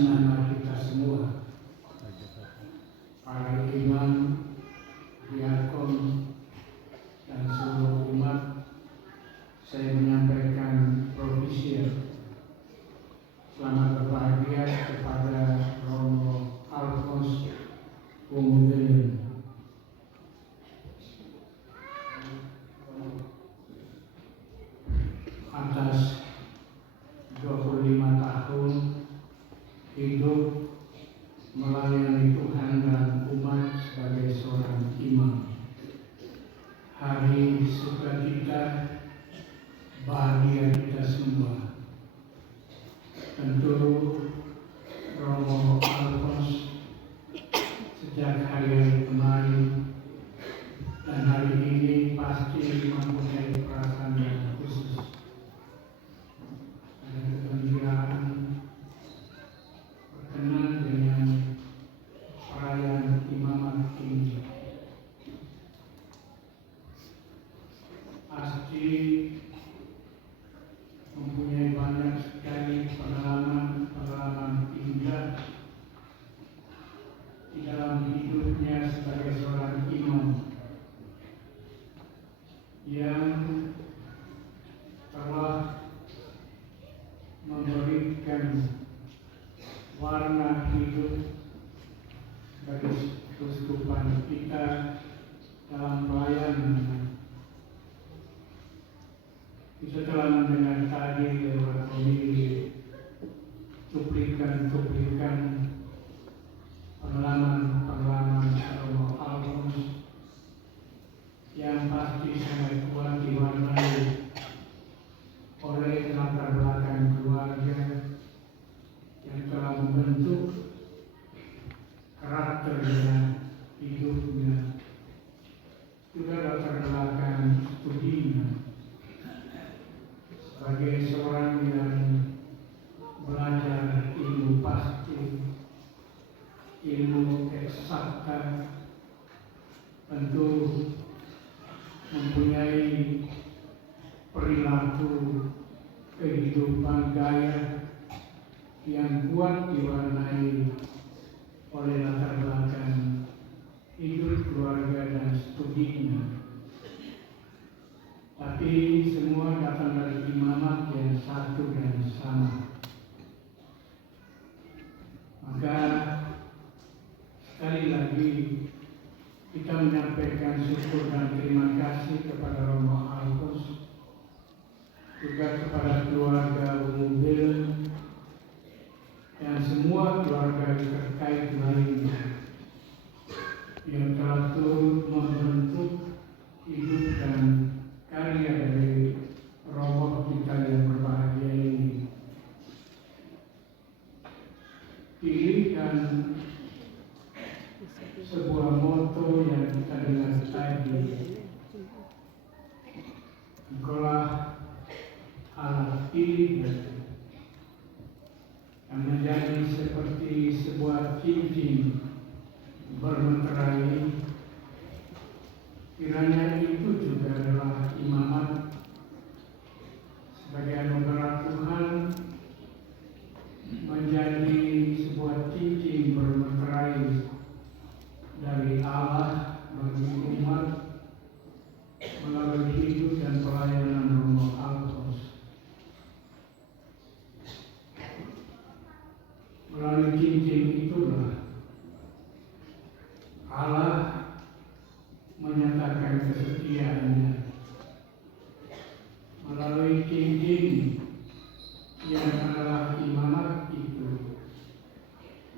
nama kita semua, para imam, diakon, dan seluruh umat, saya menyampaikan propisia selamat berbahagia kepada Romo Alphonse Wongudelen atas 25 tahun hidup melayani Tuhan dan umat sebagai seorang imam. Hari sukacita bahagia kita semua. Tentu Romo Alphonse sejak hari kemarin dan hari ini pasti mempunyai perasaan yang khusus. Ada kegembiraan berkenan dengan perayaan imamat ini. Pasti mempunyai banyak sekali pengalaman indah di dalam hidupnya sebagai seorang imam yang telah memberikan warna hidup bagi kehidupan kita dalam pelayanan. Kita telah mendengar tadi lewat pemilih cuplikan pengalaman Romo Alphonse yang pasti sangat kuat diwarnai oleh latar belakang keluarga yang telah membentuk karakternya, hidupnya, juga latar belakang studinya. Sebagai seorang yang belajar ilmu pasti, ilmu eksakta, tentu mempunyai perilaku kehidupan gaya yang kuat diwarnai oleh latar belakang hidup keluarga dan studinya. Tapi semua datang dari imamat yang satu dan sama. Maka sekali lagi kita menyampaikan syukur dan terima kasih kepada Romo Alphonse, juga kepada keluarga Wongudelen dan semua keluarga terkait lainnya yang telah turut membentuk hidup dan karya dari romo kita yang berbahagia ini. Pilihkan sebuah moto yang kita dengar tadi, engkaulah Allah pilih yang menjadi seperti sebuah cincin bermeterai. Kiranya itu juga adalah imamat sebagai anugerah Tuhan menjadi sebuah cincin bermeterai dari Allah bagi umat melalui hidup dan pelayanan Romo Alphonse. Melalui cincin itulah Allah menyatakan kesetiaannya. Melalui cincin yang adalah imamat itu,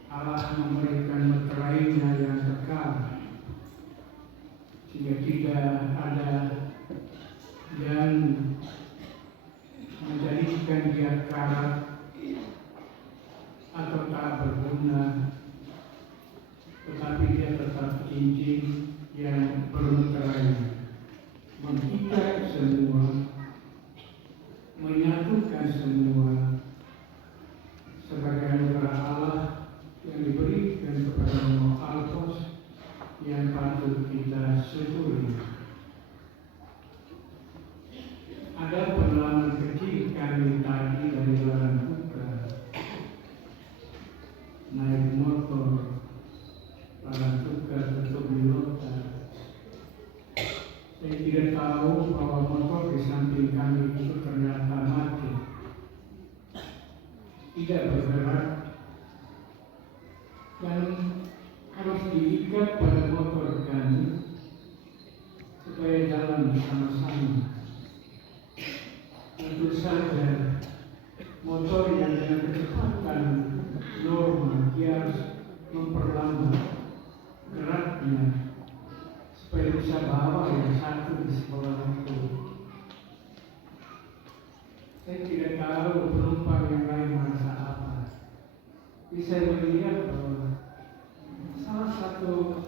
Allah memberikan meterainya yang kekal, sehingga tidak ada yang menjadikan dia karat atau tak berguna tidak bergerak, dan harus diikat pada motor kami supaya jalan bersama-sama. Tentu saja motor yang dengan kecepatan normal dia harus memperlambat geraknya supaya bisa bawa yang satu di sekolah itu. Saya tidak tahu penumpang yang lain merasa apa. Tapi saya melihat bahwa salah satu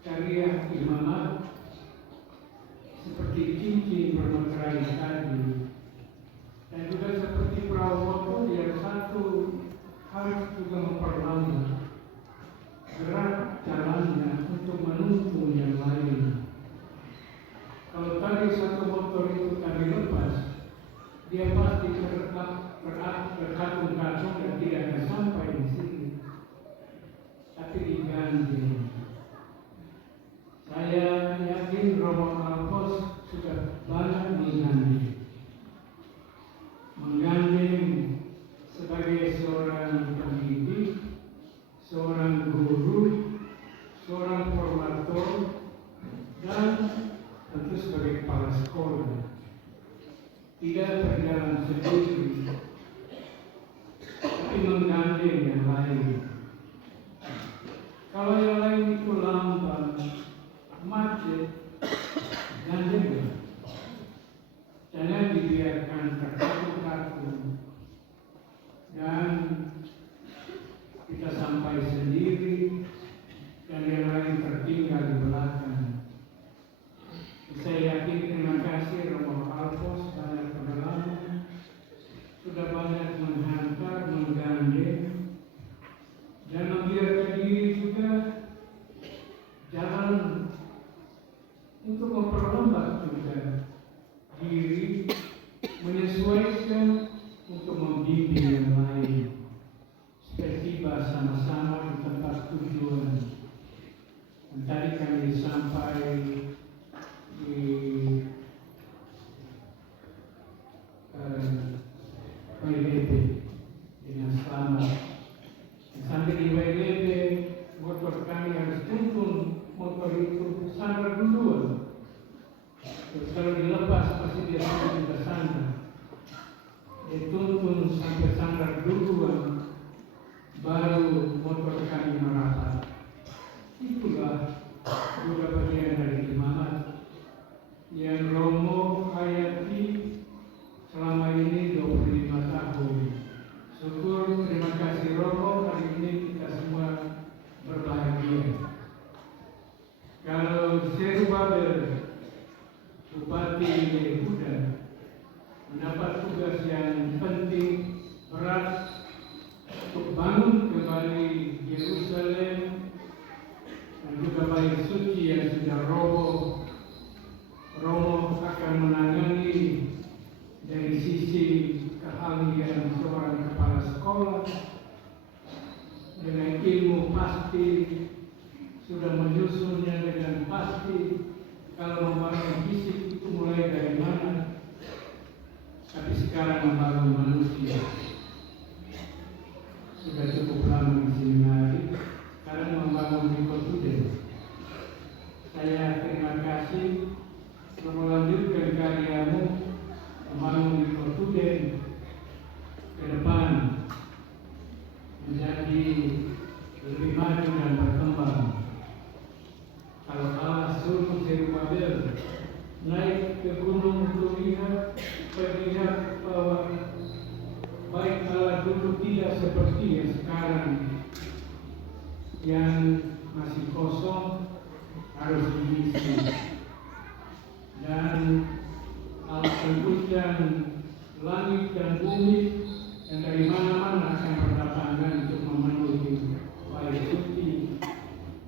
karya imamat seperti cincin bermeterai tadi, dan juga seperti perahu motor yang satu harus juga memperlambat gerak jalannya untuk menuntun yang lain. Kalau tadi satu motor itu kami lepas, dia pasti terkatung-katung dan tidak akan sampai di sini. Tapi diganti. Saya yakin Romo Alpos sudah banyak menggandeng sebagai seorang pendidik, seorang guru, seorang formator, dan tentu sebagai kepala sekolah. Tidak berjalan sendiri, tapi menggandeng yang lain. Kalau yang lain itu lambat, macet, gandeng. Jangan dibiarkan terkatung-katung dan kita sampai sendiri dan yang lain tertinggal di belakang. Saya yakin, terima kasih Romo Alpos banyak pengalaman, sudah banyak menghantar, menggandeng, dan membiarkan diri juga jalan untuk memperlambat juga diri, menyesuaikan untuk membimbing yang lain supaya tiba sama-sama di tempat tujuan. Dan tadi kami sampai di WDP dengan selamat. Sampai di WDP, motor kami harus tuntun motor itu sandar duluan. Terus kalau dilepas pasti dia sudah sandar. Dituntun sampai sandar duluan, baru motor kami merapat. Itulah juga bagian dari imamat yang Romo hayati selama ini 25 tahun. Syukur, terima kasih Romo, hari ini kita semua berbahagia. Kalau Zerubbabel, Bupati Yehuda, mendapat tugas yang penting, berat, untuk bangun kembali Yerusalem dan juga bait suci yang sudah roboh. Romo akan menangani dari sisi keahlian seorang kepala sekolah dengan ilmu pasti, sudah menyusunnya dengan pasti. Kalau membangun fisik itu mulai dari mana? Tapi sekarang membangun manusia sudah cukup lama di seminari. Sekarang membangun di Kotuden. Saya terima kasih telah melanjutkan karyamu membangun di Kotuden ke depan menjadi lebih maju dan berkembang. Kalau Allah suruh Zerubbabel naik ke gunung untuk lihat bahwa baik Allah dulu tidak seperti yang sekarang, yang masih kosong harus diisi, dan Allah tentukan langit dan bumi, dan dari mana-mana akan berdatangan untuk memenuhi bait suci.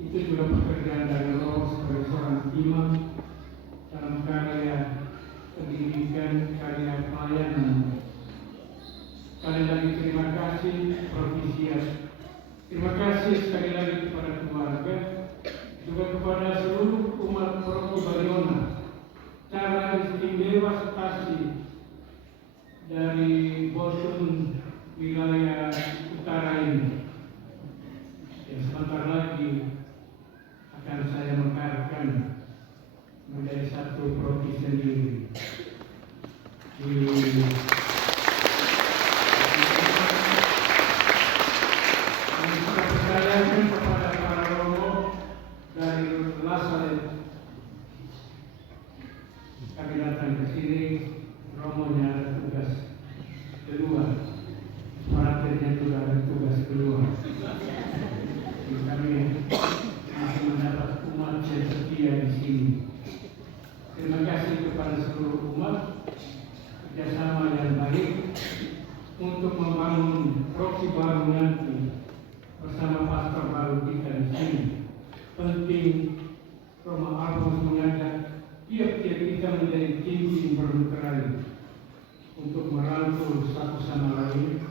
Itu juga pekerjaan dari Roh sebagai seorang imam dalam karya pendidikan, karya pelayanan. Sekali lagi terima kasih Provisias. Terima kasih sekali lagi kepada keluarga, juga kepada seluruh umat Paroki Bariona. Cara istimewa sekali dari Boston Wilayah proksi baru nanti bersama pastor baru kita di sini. Penting Roma Alphonse mengajak tiap-tiap kita menjadi cincin berlutera untuk merangkul satu sama lain